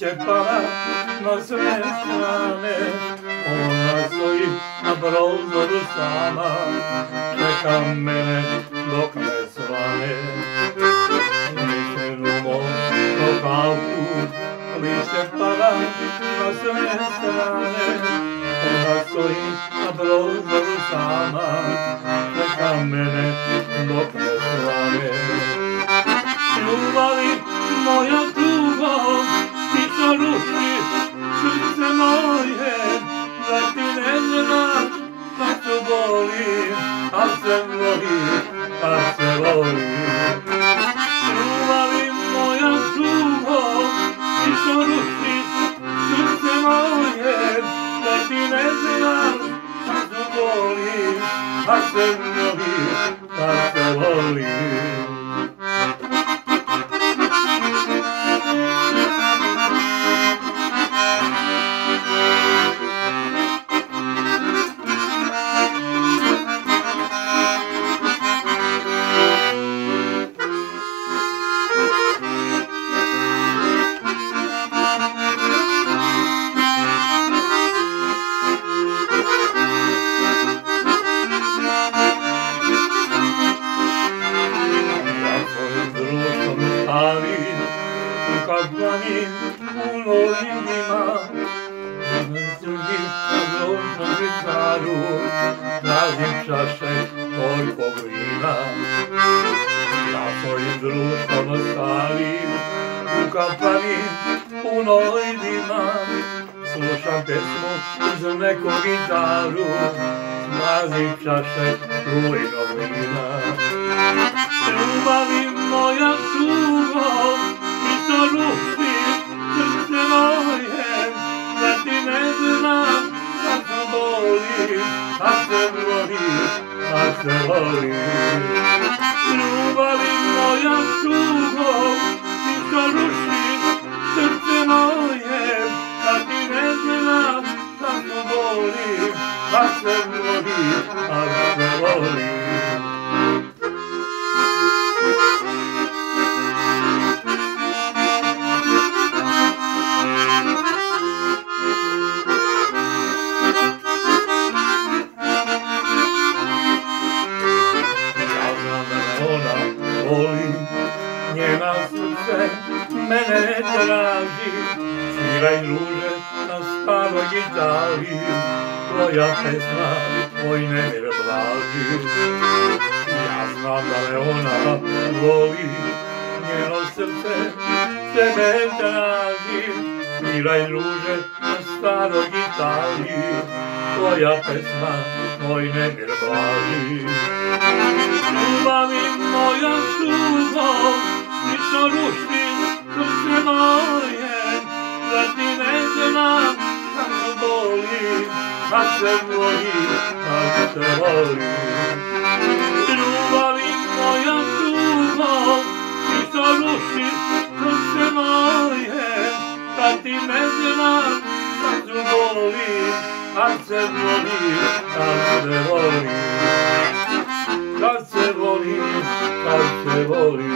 Čepala na sve strane, ona stoji na prozoru sama, čeka mene dok me svane. Više u mom lokalku, lišće pada na sve strane, ona stoji na prozoru sama, čeka mene dok me svane. Ljubavi moja tugo, ti to ruši srce moje, da ti ne znam kako boli, a se voli, a se voli. Ljubavi moja tugo, ti to ruši srce moje, da ti ne znam kako boli, a se voli, a se voli. Kaplani puno ljudima, drži na zločnom gitaru, tražim čaše toliko vina. Ja svojim društvom ostavim u kaplani puno ljudima, slušam pesmu uz neku gitaru, tražim čaše rujnog vina. Ljubavi moja tugo, to ruši srce moje, da ti ne znam kako boli, a se voli, a se voli. Ljubavi moja tugo, ti to ruši srce moje, da ti ne znam kako boli, a se voli, a se voli. Njena srce mene traži, sviraj druže na staroj gitari, tvoja pesma moj nemir blaži. Ja znam da me ona voli, njeno srce tebe traži, sviraj druže na staroj gitari, tvoja pesma moj nemir blaži. Ljubavi moja tugo, ti to ruši srce moje, da ti ne znam kako boli, a se voli, a se voli. Ljubavi moja tugo, ti to ruši srce moje, da ti ne znam kako boli, a se voli, a se voli. Kad se voli, kad se voli.